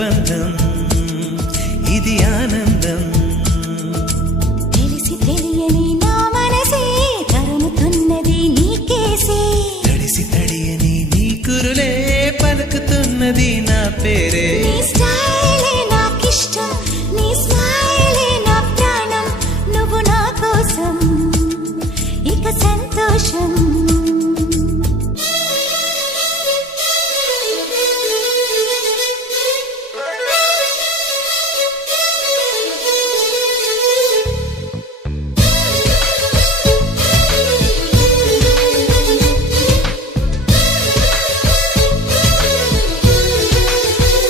బంధం ఇది ఆనందం తెలిసి తెలియని నా మనసే తరుముతున్నది నీకేసే తడిసి తడియని నీ కురులే పలుకుతున్నది నా పేరే